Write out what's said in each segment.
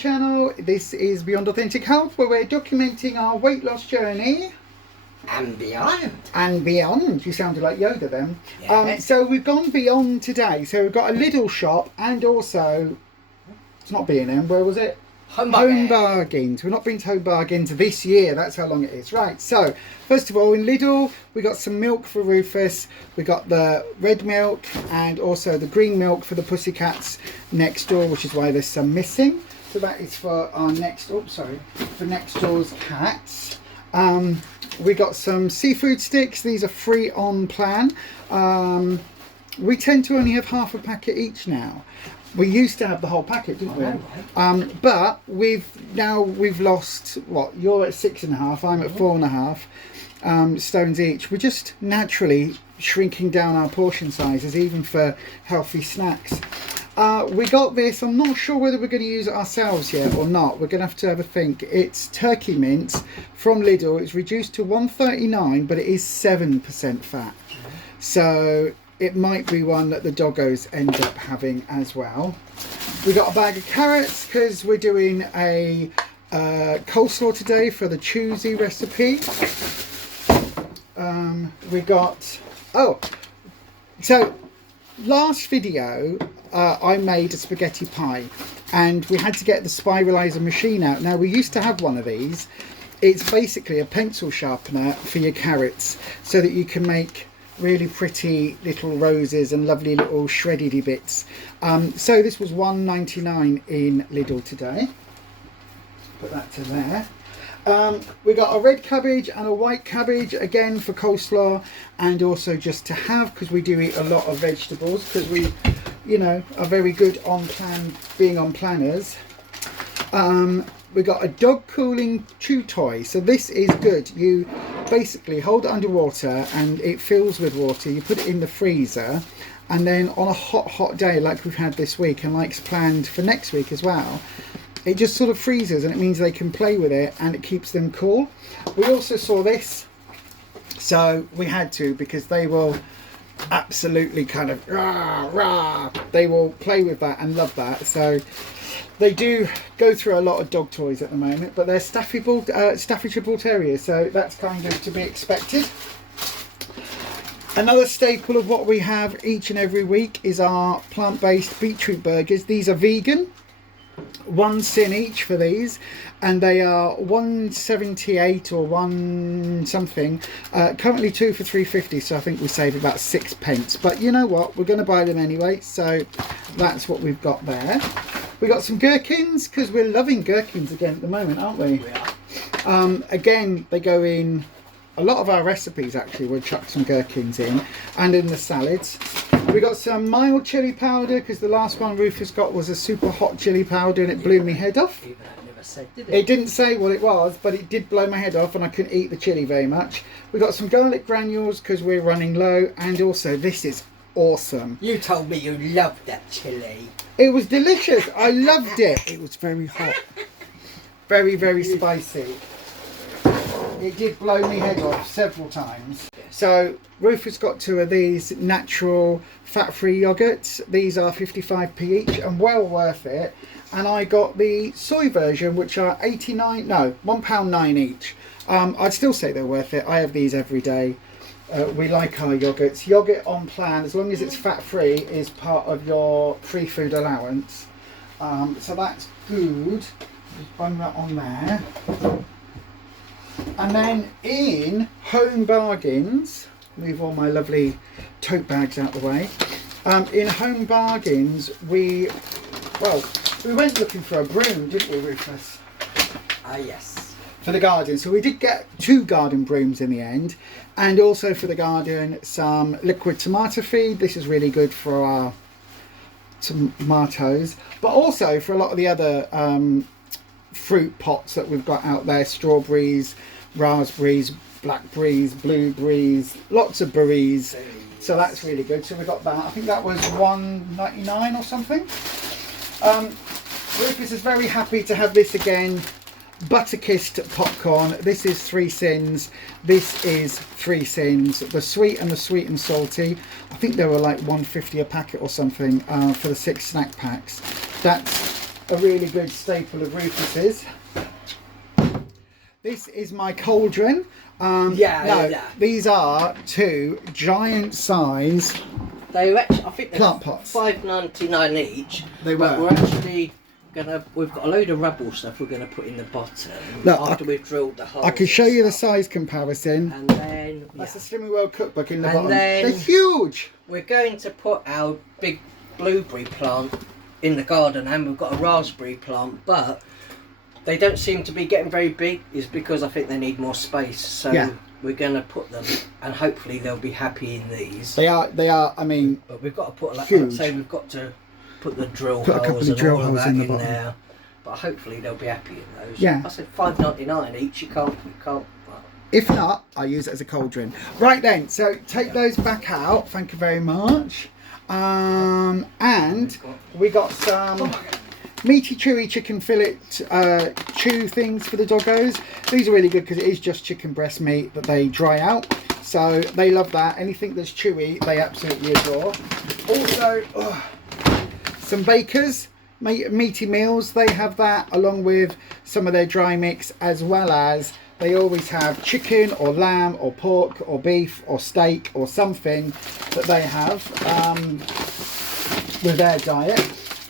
channel. This is Beyond Authentic Health, where we're documenting our weight loss journey. And beyond. And beyond. You sounded like Yoda then. Yes. So we've gone beyond today. So we've got a Lidl shop and also, it's not B&M, where was it? Home Bargains. We've not been to Home Bargains this year. That's how long it is. Right. So first of all, in Lidl, we got some milk for Rufus. We got the red milk and also the green milk for the pussycats next door, which is why there's some missing. So that is for our next. Oh, sorry, for next door's cats. We got some seafood sticks. These are free on plan. We tend to only have half a packet each now. We used to have the whole packet, didn't we? But we've lost, what, you're at 6.5, I'm at 4.5 stones each. We're just naturally shrinking down our portion sizes, even for healthy snacks. We got this, I'm not sure whether we're going to use it ourselves yet or not. We're going to have a think. It's turkey mince from Lidl. It's reduced to 139, but it is 7% fat. So it might be one that the doggos end up having as well. We got a bag of carrots because we're doing a coleslaw today for the Choosy recipe. We got, so last video I made a spaghetti pie and we had to get the spiralizer machine out. Now we used to have one of these. It's basically a pencil sharpener for your carrots so that you can make really pretty little roses and lovely little shreddy bits. So this was $1.99 in Lidl today. Put that to there. We got a red cabbage and a white cabbage again for coleslaw, and also just to have, because we do eat a lot of vegetables, because we, you know, are very good on plan, being on planners. We got a dog cooling chew toy. So this is good. You basically hold it underwater and it fills with water. You put it in the freezer, and then on a hot day like we've had this week and like's planned for next week as well, it just sort of freezes, and it means they can play with it and it keeps them cool. We also saw this, so we had to, because they will absolutely kind of they will play with that and love that. So they do go through a lot of dog toys at the moment, but they're Staffordshire Bull Terriers, so that's kind of to be expected. Another staple of what we have each and every week is our plant-based beetroot burgers. These are vegan, £1 each for these, and they are 178 or one something. Currently 2 for £3.50, so I think we save about 6p. But you know what? We're going to buy them anyway, so that's what we've got there. We got some gherkins, because we're loving gherkins again at the moment, aren't we? We are. Again, they go in a lot of our recipes. Actually, we'll chuck some gherkins in, and in the salads. We got some mild chili powder, because the last one Rufus got was a super hot chili powder and it blew my head off. Even that never said, did it? It didn't say what it was, but it did blow my head off and I couldn't eat the chili very much. We got some garlic granules because we're running low, and also this is awesome. You told me you loved that chili. It was delicious. I loved it. It was very hot. Very, very spicy. It did blow me head off several times. So Rufus got 2 of these natural fat-free yogurts. These are 55p each and well worth it. And I got the soy version, which are £1.9 each. I'd still say they're worth it. I have these every day. We like our yogurts. Yogurt on plan, as long as it's fat-free, is part of your free food allowance. So that's good. Just bung that on there. And then in Home Bargains, move all my lovely tote bags out the way. In Home Bargains, we went looking for a broom, didn't we, Rufus? Yes. For the garden. So we did get 2 garden brooms in the end, and also for the garden some liquid tomato feed. This is really good for our tomatoes, but also for a lot of the other fruit pots that we've got out there: strawberries, raspberries, blackberries, blueberries, lots of berries. So that's really good. So we got that. I think that was $1.99 or something. Rufus is very happy to have this again. Butter-kissed popcorn. This is 3 SYNS. This is 3 SYNS. The sweet and the sweet and salty. I think they were like $1.50 a packet or something for the 6 snack packs. That's a really good staple of Rufus's. This is my cauldron. These are 2 giant size. They were actually, I think they're plant pots. $5.99 each. They were. But we're actually we've got a load of rubble stuff we're gonna put in the bottom after we've drilled the holes. I can show you the size comparison. And then that's the Slimming World cookbook in the and bottom. then they're huge. We're going to put our big blueberry plant in the garden, and we've got a raspberry plant, but they don't seem to be getting very big. Is because I think they need more space. So we're going to put them, and hopefully they'll be happy in these. They are. I mean, but we've got to put huge. Say we've got to put the drill put holes a couple of and drill all holes of that in the in bottom there. But hopefully they'll be happy in those. Yeah. I said $5.99 each. You can't. If not, I use it as a cauldron. Right then, so take those back out. Thank you very much. And we got some meaty chewy chicken fillet chew things for the doggos. These are really good because it is just chicken breast meat that they dry out. So they love that. Anything that's chewy, they absolutely adore. Also, some bakers. Meaty meals, they have that along with some of their dry mix, as well as they always have chicken or lamb or pork or beef or steak or something that they have with their diet.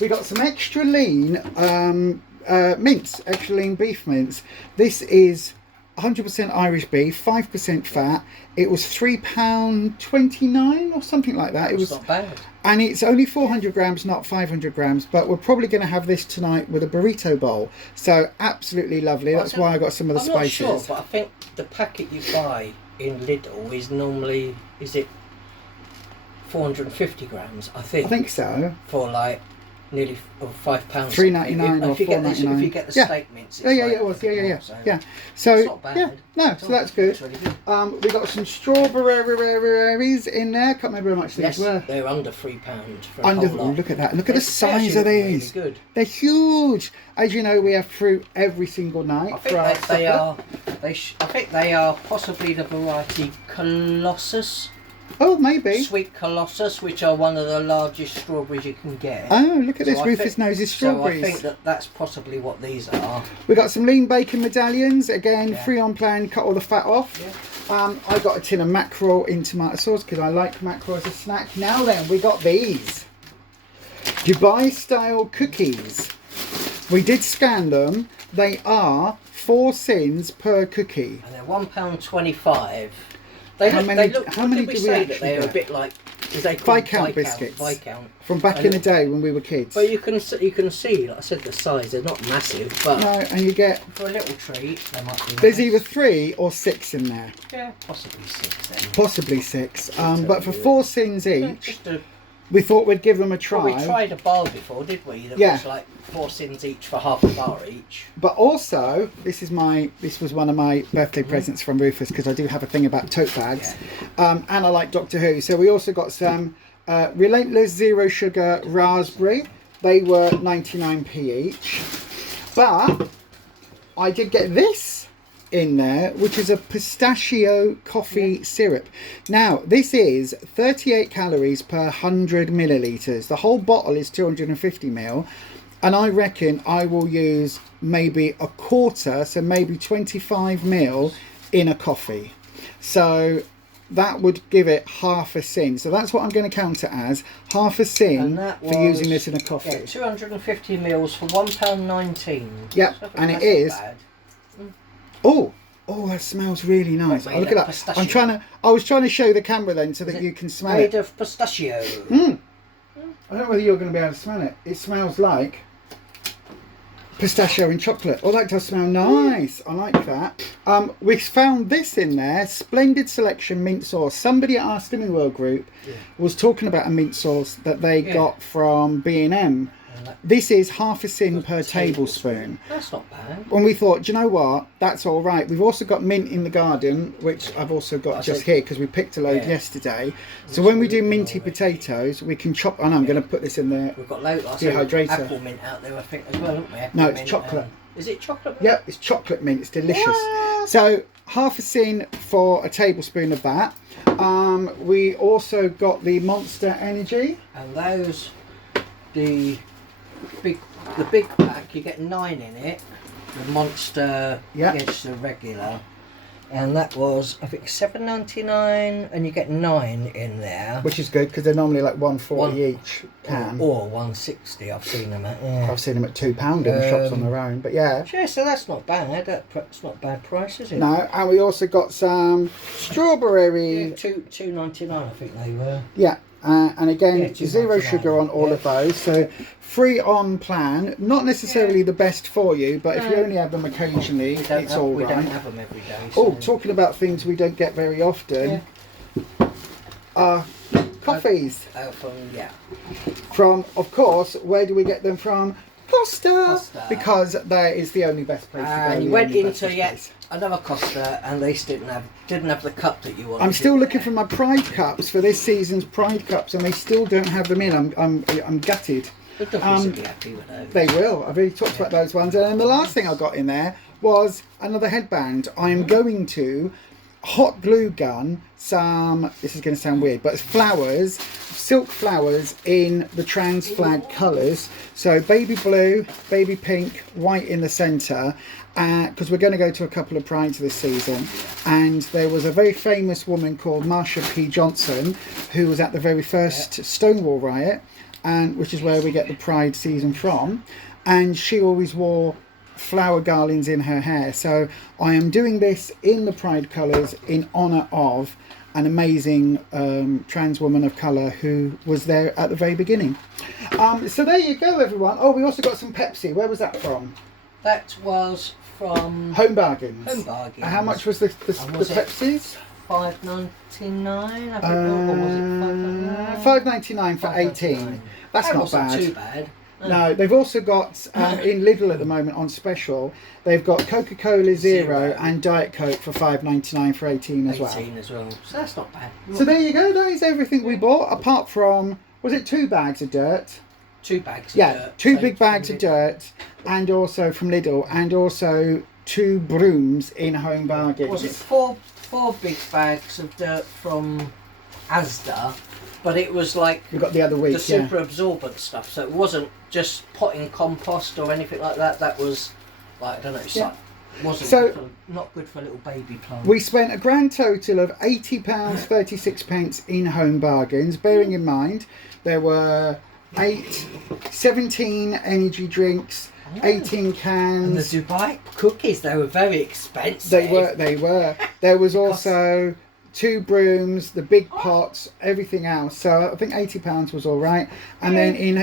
We got some extra lean mince, extra lean beef mince. This is 100% Irish beef, 5% fat. It was £3.29 or something like that. It was not bad. And it's only 400 grams, not 500 grams. But we're probably going to have this tonight with a burrito bowl. So absolutely lovely. That's why I got some of the spices. I'm not sure, but I think the packet you buy in Lidl is normally, is it 450 grams? I think so. For like nearly £5. £3.99 or £4.99. If you get the steak mince. It was. So it's not bad. So that's good. Really good. We got some strawberries in there. Can't remember how much these were. They're under £3 for a under. whole lot. Look at that. Look at the size of these. Really good. They're huge. As you know, we have fruit every single night. I think they are. I think they are possibly the variety Colossus. Oh, maybe. Sweet Colossus, which are one of the largest strawberries you can get. Oh, look at this. Rufus knows his strawberries. So I think that's possibly what these are. We got some lean bacon medallions. Again, free on plan, cut all the fat off. Yeah. I got a tin of mackerel in tomato sauce because I like mackerel as a snack. Now then, we got these. Dubai style cookies. We did scan them. They are 4 SYNS per cookie. And they're £1.25. How many do we say actually that they're get? a bit like Viscount biscuits. Viscount. From back in the day when we were kids. But you can see, like I said, the size. They're not massive, but no, and you get for a little treat. They might be. There's nice. either 3 or 6 in there. Yeah, possibly 6 then. Possibly 6. But for 4 SYNS each, Yeah, we thought we'd give them a try. Well, we tried a bar before, did we? That was like 4 SYNS each for half a bar each. But also, this was one of my birthday presents from Rufus because I do have a thing about tote bags, and I like Doctor Who. So we also got some Relentless Zero Sugar Raspberry. They were 99p each. But I did get this in there, which is a pistachio coffee syrup. Now, this is 38 calories per 100 millilitres. The whole bottle is 250 ml. And I reckon I will use maybe a quarter, so maybe 25 ml in a coffee. So that would give it half a SYN. So that's what I'm going to count it as, half a SYN for using this in a coffee. Yeah, 250 ml for £1.19. Yeah, so and it is. Oh, that smells really nice. Oh, look at that. Pistachio. I was trying to show the camera then so that you can smell it. Made of pistachio. I don't know whether you're going to be able to smell it. It smells like pistachio and chocolate. Oh, that does smell nice. I like that. We found this in there, Splendid Selection mint sauce. Somebody at our Slimming World group was talking about a mint sauce that they got from B&M. This is half a SYN per tablespoon. That's not bad. And we thought, do you know what? That's all right. We've also got mint in the garden, which I've also got just here because we picked a load yesterday. So when we do minty potatoes, we can chop. And I'm going to put this in there. We've got loads. Dehydrator. Apple mint out there, I think, as well, haven't we? Apple no, it's mint, chocolate. Is it chocolate mint? Yeah, it's chocolate mint. It's delicious. So half a SYN for a tablespoon of that. We also got the Monster Energy. And those, the big the big pack, you get 9 in it. The monster, Yeah. just the regular. And that was, I think, $7.99, and you get 9 in there. Which is good because they're normally like $1.40 each can. Or $1.60, I've seen them at. Yeah. I've seen them at £2 in the shops on their own. But yeah. Sure, so that's not bad. That's not a bad price, is it? No, and we also got some strawberry. Yeah, $2.99, I think they were. Yeah, and again, Yeah, zero $2.99, sugar on all of those. So free on plan. Not necessarily the best for you, but if you only have them occasionally, it's all We don't right. have them every day. Oh, So. talking about things we don't get very often. Yeah. Coffees. Yeah. From, of course, where do we get them from? Costa. Costa. Because that is the only best place to go. And you the went only into best yet place. another Costa, and they still didn't have the cup that you wanted. I'm still looking for my Pride cups for this season's Pride cups, and they still don't have them in. I'm gutted. The Duffys will be happy with those. They will. I've already talked about those ones. And then the last thing I got in there was another headband. I am going to hot glue gun some, this is going to sound weird, but flowers, silk flowers in the trans flag colours. So baby blue, baby pink, white in the centre. Because we're going to go to a couple of prides this season, and there was a very famous woman called Marsha P. Johnson who was at the very first Stonewall riot, and which is where we get the Pride season from, and she always wore flower garlands in her hair. So I am doing this in the Pride colours in honour of an amazing trans woman of colour who was there at the very beginning. So there you go, everyone. Oh, we also got some Pepsi. Where was that from? That was from Home Bargains. Home Bargains. How much was the Pepsis? $5.99, I think, or was it $5.99 for 18. $5.99. That's That not wasn't bad. too bad. No, they've also got in Lidl at the moment on special. They've got Coca-Cola Zero and Diet Coke for $5.99 for 18 as well. 18 as well. So that's not bad. So there you go. That is everything we bought, apart from, was it 2 bags of dirt? 2 bags of Yeah, dirt. 2 So big bags from of dirt, and also from Lidl, and also 2 brooms in Home Bargains. Was it four big bags of dirt from Asda? But it was like We got the other week. the super absorbent stuff, so it wasn't just potting compost or anything like that. That was like, I don't know, wasn't So- good not good for a little baby plant. We spent a grand total of £80.36 in Home Bargains, bearing in mind there were 17 energy drinks, 18 and the cans. Dubai cookies, they were very expensive. They were. There was also 2 brooms, the big pots, everything else. So I think £80 was all right. And then in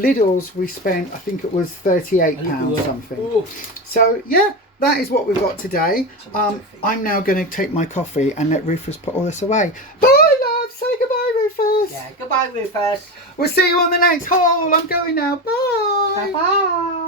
Lidl's we spent, I think it was £38 something. Ooh. So yeah, that is what we've got today. I'm now going to take my coffee and let Rufus put all this away. Bye, love. Say goodbye, Rufus. Yeah, goodbye, Rufus. We'll see you on the next haul. I'm going now. Bye. Bye-bye.